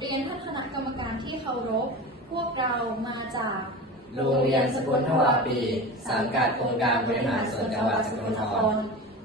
เรียนท่านคณะกรรมการที่เคารพ พวกเรามาจากโรงเรียนสกลทวาปี สังกัดองค์การบริหารส่วนจังหวัดสกลนคร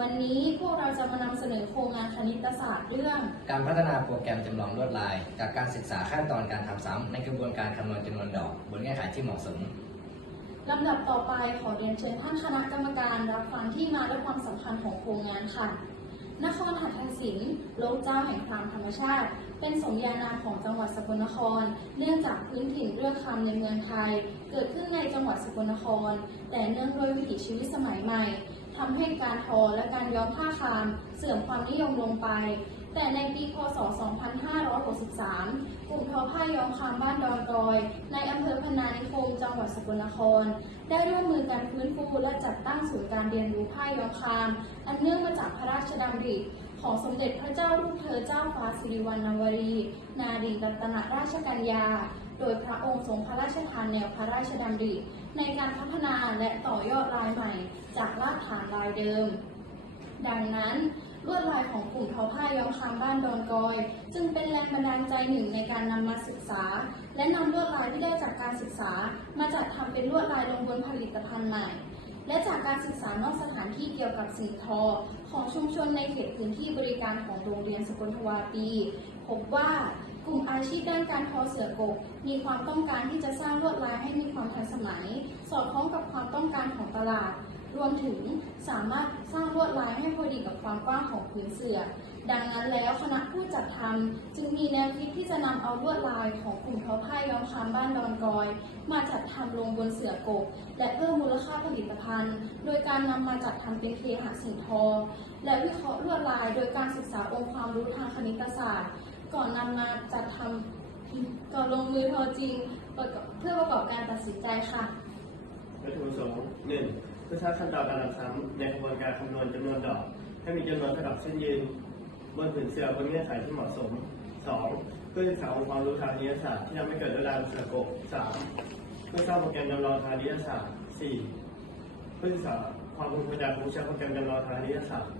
วันนี้พวกเราจะมานำเสนอโครงงานคณิตศาสตร์เรื่อง การพัฒนาโปรแกรมจำลองลวดลาย จากการศึกษาขั้นตอนการทำซ้ำในกระบวนการคำนวณจำนวนดอก บนเงื่อนไขที่เหมาะสมลำดับต่อไปขอเรียนเชิญท่านคณะกรรมการรับฟังที่มาและความสำคัญของโครงงานค่ะ นครหัตถสินโลกเจ้าแห่งความธรรมชาติ เป็นสมญานามของจังหวัดสกลนคร เนื่องจากพื้นถิ่นเรื่องคำในเมืองไทย เกิดขึ้นในจังหวัดสกลนคร แต่เนื่องด้วยวิถีชีวิตสมัยใหม่ทำให้การทอและการย้อมผ้าคามเสื่อมความนิยมลงไป แต่ในปีพศ 2563 กลุ่มทอผ้าย้อมคามบ้านดอนกอย ในอำเภอพนานิคมจังหวัดสกลนคร ได้ร่วมมือกันฟื้นฟูและจัดตั้งศูนย์การเรียนรู้ผ้าย้อมคาม อันเนื่องมาจากพระราชดำริ ของสมเด็จพระเจ้าลูกเธอเจ้าฟ้าสิริวัณณวรี นารีรัตนราชกัญญา โดยพระองค์ทรงพระราชทานแนวพระราชดำริ ในการพัฒนาและต่อยอดลายใหม่ จากรากฐานลายเดิม ดังนั้นลวดลายของกลุ่มทอผ้าย้อมคามบ้านดอนกอย จึงเป็นแรงบันดาลใจหนึ่งในการนำมาศึกษา และนำลวดลายที่ได้จากการศึกษา มาจัดทำเป็นลวดลายลงบนผลิตภัณฑ์ใหม่ และจากการศึกษานอกสถานที่เกี่ยวกับสิ่งทอ ของชุมชนในเขตพื้นที่บริการของโรงเรียนสกลทวาตีพบว่ากลุ่มอาชีพด้านการทอเสือกก มีความต้องการที่จะสร้างลวดลายให้มีความทันสมัย สอดคล้องกับความต้องการของตลาด รวมถึงสามารถสร้างลวดลายให้พอดีกับความกว้างของพื้นเสื่อ ดังนั้นแล้วคณะผู้จัดทำจึงมีแนวคิดที่จะนำเอาลวดลายของกลุ่มทอผ้าย้อมคามบ้านดอนกอย มาจัดทำลงบนเสื่อกกและเพิ่มมูลค่าผลิตภัณฑ์ โดยการนำมาจัดทำเป็นเคหะสิ่งทอ และวิเคราะห์ลวดลาย โดยการศึกษาองค์ความรู้ทางคณิตศาสตร์ ก่อนนำมาจัดทำก่อนลงมือทอจริงเพื่อประกอบการตัดสินใจค่ะวัตถุประสงค์หนึ่ง เพื่อสร้ขั้นตอนการทำซ้ำในกระบวนการคำนวณจำนวนดอก ให้มีจำนวนเท่ากับเส้นยืนบนผืนเสือบนเงื่อนไขที่เหมาะสมสองเพื่อศึกษาองค์ความรู้ทางวิทยศาสตร์ที่ทำให้เกิดเรื่องราสือกบสามเพื่อสร้างโปรแกรมจำลองทางวิทยศาสตร์สี่เพื่อศึกษาความพึงพอใจของผู้ใช้โปรแกรมจำลองทางวิทยศาสตร์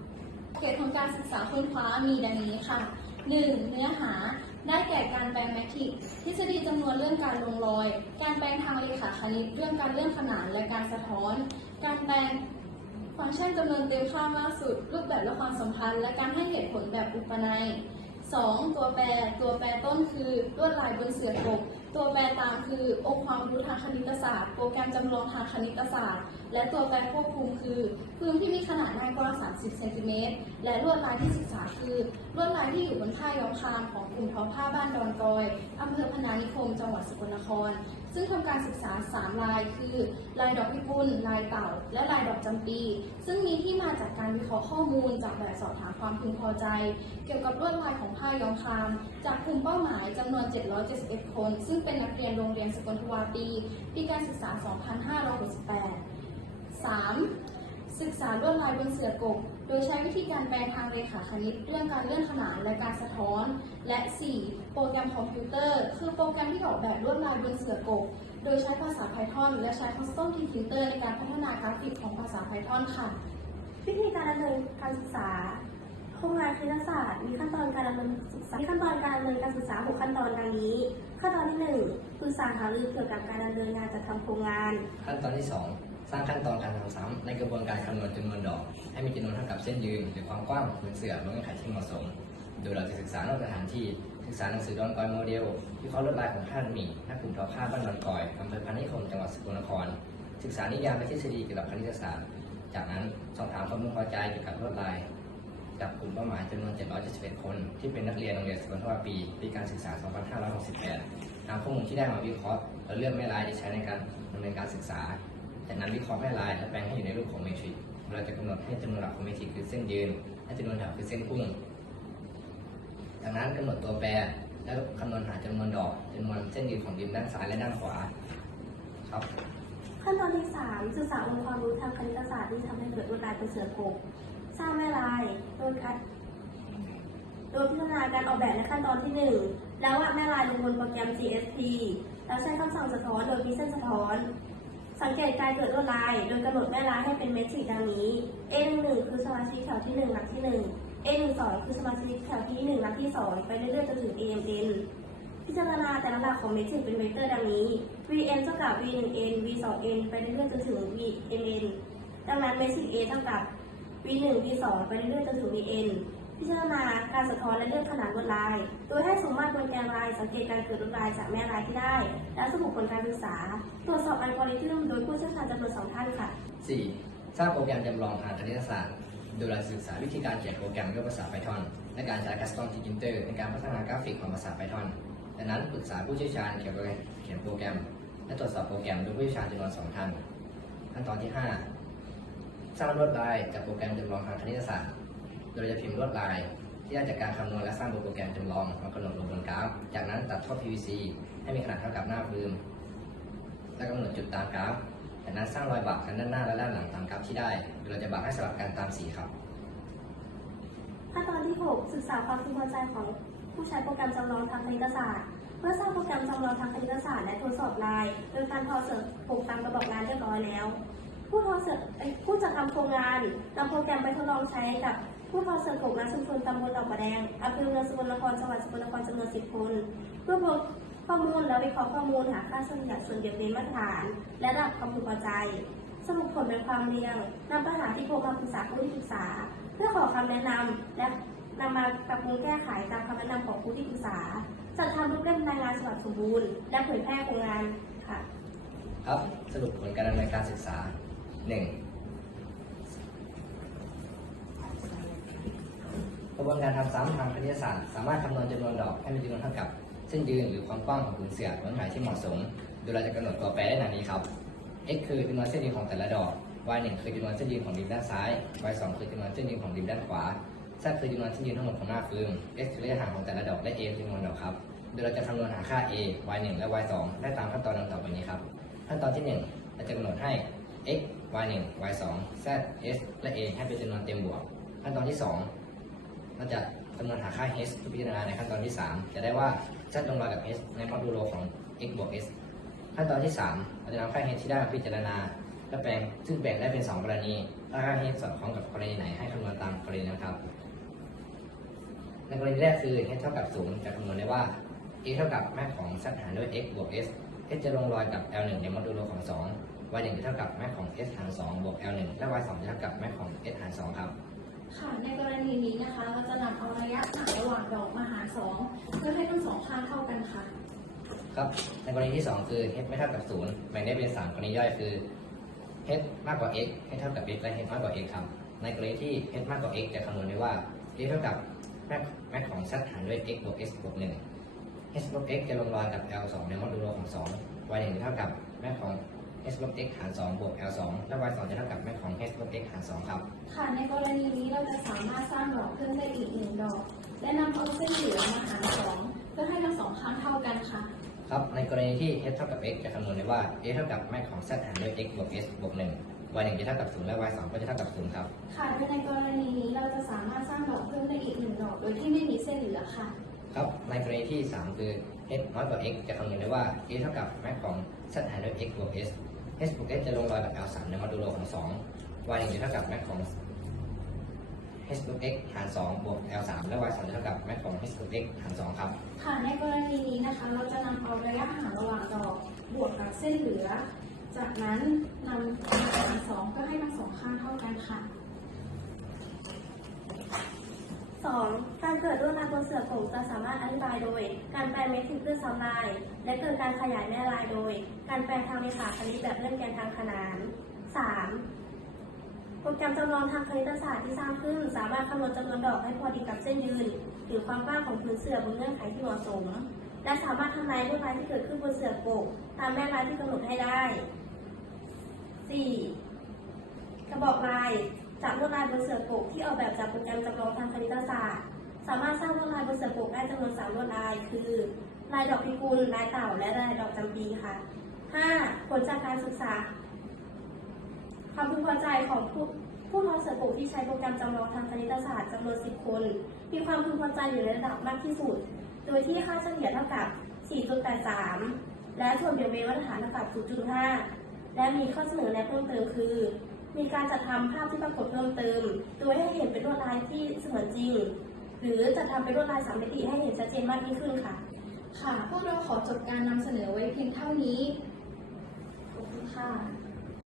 เขตของการศึกษาค้นคว้ามีดังนี้ค่ะ 1. เนื้อหา ได้แก่การแปลงแมทริกซ์ทฤษฎีจำนวนเรื่องการลงรอย การแปลงทางเลขาคณิต เรื่องการเลื่อนขนานและการสะท้อน การแปลงฟังก์ชันจำนวนเต็มค่ามากสุด รูปแบบและความสัมพันธ์ และการให้เหตุผลแบบอุปนัย 2. ตัวแปร ตัวแปรต้นคือลวดลายบนเสือกบ ตัวแปรตามคือองค์ความรู้ทางคณิตศาสตร์ โปรแกรมจำลองทางคณิตศาสตร์ และตัวแปรควบคุมคือพื้นที่มีขนาดหน้ากว้าง 30 เซนติเมตร และลวดลายที่ศึกษาคือลวดลายที่อยู่บนผ้าย้อมคามของกลุ่มทอผ้าบ้านดอนกอยอำเภอพนานิคม จังหวัดสกลนครซึ่งทำการศึกษา 3 ลาย คือ ลายดอกพิกุลลายเต่า และลายดอกจำปี ซึ่งมีที่มาจากการวิเคราะห์ข้อมูล จากแบบสอบถามความพึงพอใจ เกี่ยวกับลวดลายของผ้าย้อมคาม จากกลุ่มเป้าหมายจำนวน 771 คน ซึ่งเป็นนักเรียนโรงเรียนสกลทวาปีปีการศึกษา 2568 3. ศึกษาลวดลายบนเสือกบ โดยใช้วิธีการแปลงทางเรขาคณิต เรื่องการเลื่อนขนานและการสะท้อน และ 4. โปรแกรมคอมพิวเตอร์ คือโปรแกรมที่ออกแบบลวดลายบนเสือกบ โดยใช้ภาษา Python และใช้ Custom Computer ในการพัฒนากราฟิกของภาษา Python ค่ะ วิธีการดำเนินการศึกษาโครงงานคณิตศาสตร์มีขั้นตอนการดำเนินศึกษามีขั้นตอนการดำเนินการศึกษา6ขั้นตอนดังนี้ ขั้นตอนที่1ปรึกษาหารือเกี่ยวกับการดำเนินงานจัดทำโครงงาน ขั้นตอนที่ 2 สร้างขั้นตอนการทำซ้ำในกระบวนการคำนวณจำนวนดอก ให้มีจำนวนเท่ากับเส้นยืนหรือความกว้างของผืนเสือบนเงื่อนไขที่เหมาะสม โดยเราจะศึกษานอกสถานที่ศึกษาหนังสือดอนกอยโมเดลที่เขาลดลายของท่านมีนักกลุ่มทอผ้าบ้านดอนกอยอำเภอพานิคมจังหวัดสกลนคร ศึกษานิยามและทฤษฎีเกี่ยวกับคณิตศาสตร์ จากนั้นสอบถามความพึงพอใจเกี่ยวกับลวดลายจากกลุ่มเป้าหมายจำนวน 771 คน ที่เป็นนักเรียนโรงเรียนสกลทวาปี ปีการศึกษา 2568นำข้อมูลที่ได้มาวิเคราะห์และเลือกแม่ลายที่ใช้ในการดำเนินการศึกษา จากนั้นวิเคราะห์แม่ลายและแปลงให้อยู่ในรูปของเมทริกซ์เราจะกำหนดให้จำนวนหลักของเมทริกซ์คือเส้นยืนและจำนวนแถวคือเส้นพุ่งจากนั้นกำหนดตัวแปรและคำนวณหาจำนวนดอกจำนวนเส้นยืนของดินด้านซ้ายและด้านขวาครับ ขั้นตอนที่3ศึกษาองค์ความรู้ทางคณิตศาสตร์ที่ทำให้เกิดลวดลายเป็นเสือกบสร้างแม่ลายโดยการโดยพิจารณาการออกแบบในขั้นตอนที่ 1 แล้ววาดแม่ลายลงบนโปรแกรม CSP แล้วใช้คำสั่งสะท้อนโดยมีเส้นสะท้อน สังเกตการเกิดลวดลาย โดยกำหนดแม่ลายให้เป็นเมตริกดังนี้ A11 คือสมาชิกแถวที่1หลักที่ 1 A12 คือสมาชิกแถวที่1หลักที่ 2 ไปเรื่อยๆจนถึง AMN พิจารณาแต่ละหลักของเมทริกเป็นเวกเตอร์ดังนี้ vn เท่ากับ v 1 n v 2 n ไปเรื่อยๆจนถึง vmn ดังนั้นเมทริก A เท่ากับ v 1 v 2 ไปเรื่อยๆจนถึง vn พิจารณาการสะท้อนและเลือกขนาดลวดลาย โดยให้สมมาตรบนแกนลาย สังเกตการเกิดลวดลายจากแม่ลายที่ได้ และสรุปผลการศึกษา ตรวจสอบอัลกอริทึมโดยผู้เชี่ยวชาญจำนวนสองท่านค่ะ 4. สร้างโปรแกรมจำลองทางคณิตศาสตร์ โดยเราศึกษาวิธีการเขียนโปรแกรมด้วยภาษา Python และการใช้ Custom Printer ในการพัฒนากราฟิกของภาษา Python ดังนั้นปรึกษาผู้เชี่ยวชาญเกี่ยวกับเขียนโปรแกรม และตรวจสอบโปรแกรมโดยผู้เชี่ยวชาญจำนวนสองท่านขั้นตอนที่ 5 สร้างลวดลายจากโปรแกรมจำลองทางคณิตศาสตร์ โดยเราจะพิมพ์ลวดลาย ที่ได้จากการคำนวณและสร้างโปรแกรมจำลองมากำหนดลงบนกราฟ จากนั้นตัดท่อ PVC ให้มีขนาดเท่ากับหน้าฟิล์มและกำหนดจุดตามกราฟ จากนั้นสร้างรอยบักกันด้านหน้าและด้านหลังตามกราฟที่ได้ โดยเราจะบักให้สลับกันตามสีครับขั้นตอนที่ 6 ศึกษาความพึงพอใจของผู้ใช้โปรแกรมจำลองทางคณิตศาสตร์ เมื่อสร้างโปรแกรมจำลองทางคณิตศาสตร์และทดสอบลาย โดยการทอเสือปกตามกระบอกานเรียบร้อยแล้ว ผู้ทอเสือเอ้ยผู้จัดทำโครงงานนำโปรแกรมไปทดลองใช้กับ ผู้ทอเสือปกณชุมชนตำบลดอกประแดงอำเภอเมืองสกลนครจังหวัดสกลนครจำนวน10คนเพื่อพบข้อมูลและวิเคราะห์ข้อมูลหาค่าเฉลี่ยส่วนเดียวเป็นมาตรฐาน และระดับความพึงพอใจ สรุปผลเป็นความเรียงนำปัญหาที่พบมาปรึกษาผู้ที่ปรึกษา เพื่อขอคำแนะนำและนำมาปรับปรุงแก้ไขตามคำแนะนำของผู้ที่ปรึกษาจัดทำรูปเล่มรายงานฉบับสมบูรณ์ และเผยแพร่โครงงานค่ะ ครับ สรุปผลการดำเนินการศึกษา 1. กระ บวนการทำซ้ำทางคณิตศาสตร์ สามารถคำนวณจำนวนดอกให้มีจำนวนเท่ากับเส้นยืนหรือความกว้างของผืนเสือบนหมายที่เหมาะสม โดยเราจะกำหนดตัวแปรได้ดังนี้ครับ x คือจำนวนเส้นยืนของแต่ละดอก y 1คือจำนวนเส้นยืนของริมด้านซ้าย y 2คือจำนวนเส้นยืนของริมด้านขวา z คือจำนวนเส้นยืนทั้งหมดของหน้าฟิล์ม x คือระยะห่างของแต่ละดอกและ a คือจำนวนดอกครับ โดยเราจะคำนวณหาค่า a y 1และ y 2ได้ตามขั้นตอนดังต่อไปนี้ครับ ขั้นตอนที่ 1 เราจะกำหนดให้ x y 1 y 2 z s และ a ให้เป็นจำนวนเต็มบวก ขั้นตอนที่ 2 เราจะคำนวณหาค่า h ที่พิจารณาในขั้นตอนที่ 3 จะได้ว่า z ลงรอยกับ h ในโมดูโลของ x บวก s ขั้นตอนที่ 3 เราจะนำค่า h ที่ได้มาพิจารณาและแปลงซึ่งแบ่งได้เป็น 2 กรณีถ้าค่า h สอดคล้องกับกรณีไหนให้คำนวณตามกรณีนั้นครับ ในกรณีแรกคือ h เท่ากับ0จะคำนวณได้ว่า a เท่ากับแม่ของ z หารด้วย x บวก s h จะลงรอยกับ l 1 ในโมดูโลของ 2 y 1 จะเท่ากับแม่ของ s หาร2บวก l 1 และ y 2 จะเท่ากับแม่ของ s หาร2ครับ ค่ะในกรณีนี้นะคะเราจะนำเอาระยะห่างระหว่างดอกมาหารสองเพื่อให้ทั้งสองข้างเท่ากันค่ะ ครับในกรณีที่ 2 คือ h ไม่เท่ากับ0แบ่งได้เป็น 3 กรณีย่อยคือ h มากกว่า x h เท่ากับ x และ h มากกว่า x ครับ ในกรณีที่ h มากกว่า x จะคำนวณได้ว่า h เท่ากับแม่แม่ของ z หารด้วย x บวก s บวก1 h ลบ x จะลงรอยกับ l 2ในโมดูโลของ 2 y 1จะเท่ากับแม่ของ h ลบ x หาร2บวก l 2และ y 2จะเท่ากับแม่ของ h ลบ x หาร2ครับ ค่ะ ในกรณีนี้เราจะสามารถสร้างดอกเพิ่มได้อีกหนึ่งดอก และนำเอาเส้นเหลืองมาหารสองเพื่อให้ทั้งสองข้างเท่ากันค่ะ ครับ ในกรณีที่ h เท่ากับ x จะคำนวณได้ว่า a เท่ากับแม่ของ z หารด้วย x บวก s บวก1 y 1จะเท่ากับ0และ y 2ก็จะเท่ากับ0ครับ ค่ะโดยในกรณีนี้เราจะสามารถสร้างดอกเพิ่มได้อีกหนึ่งดอก โดยที่ไม่มีเส้นเหลือค่ะ ครับ ในกรณีที่ 3 คือ h น้อยกว่า x จะคำนวณได้ว่า a เท่ากับแม่ของ z หารด้วย x บวก s h บวก s จะลงรอยกับ l 3ในโมดูโลของ 2 y 1จะเท่ากับแม่ของ h บวก x หาร 2 บวก l 3และ y 2จะเท่ากับแม่ของ h บวก x หาร 2 ครับ ค่ะ ในกรณีนี้นะคะ เราจะนำเอาระยะห่างระหว่างดอกบวกกับเส้นเหลือ จากนั้นนำหารสองเพื่อให้ทั้งสองข้างเท่ากันค่ะ 2. การเกิดลวดลายบนเสือผงจะสามารถอธิบายโดย การแปลเมทริกด้วยซ้ำลาย และเกิดการขยายแม่ลายโดย การแปลทางเลขาคณิตแบบเล่นแกนทางขนาน 3. โปรแกรมจำลองทางคณิตศาสตร์ที่สร้างขึ้น สามารถคำนวณจำนวนดอกให้พอดีกับเส้นยืน หรือความกว้างของพื้นเสือบนเงื่อนไขที่เหมาะสม และสามารถทำลายลวดลายที่เกิดขึ้นบนเสือโปกตามแม่ลายที่กำหนดให้ได้ 4. กระบอกลาย จากลวดลายบนเสือโปกที่ออกแบบจากโปรแกรมจำลองทางคณิตศาสตร์ สามารถสร้างลวดลายบนเสือโปกได้จำนวน3ลวดลาย คือ ลายดอกพิกุลลายเต่า และลายดอกจำปีค่ะ 5. ผลจากการศึกษาความพึงพอใจของผู้ผู้ทอเสือโปกที่ใช้โปรแกรมจำลองทางคณิตศาสตร์จำนวน 10 คน มีความพึงพอใจอยู่ในระดับมากที่สุด โดยที่ค่าเฉลี่ยเท่ากับ 4.83 และส่วนเบี่ยงเบนมาตรฐานเท่ากับ 0.5 และมีข้อเสนอแนะเพิ่มเติมคือ มีการจัดทำภาพที่ปรากฏเพิ่มเติม โดยให้เห็นเป็นลวดลายที่เสมือนจริง หรือจะทำเป็นลวดลายสามมิติให้เห็นชัดเจนมากยิ่งขึ้นค่ะ ค่ะ พวกเราขอจบการนำเสนอไว้เพียงเท่านี้ ขอบคุณค่ะ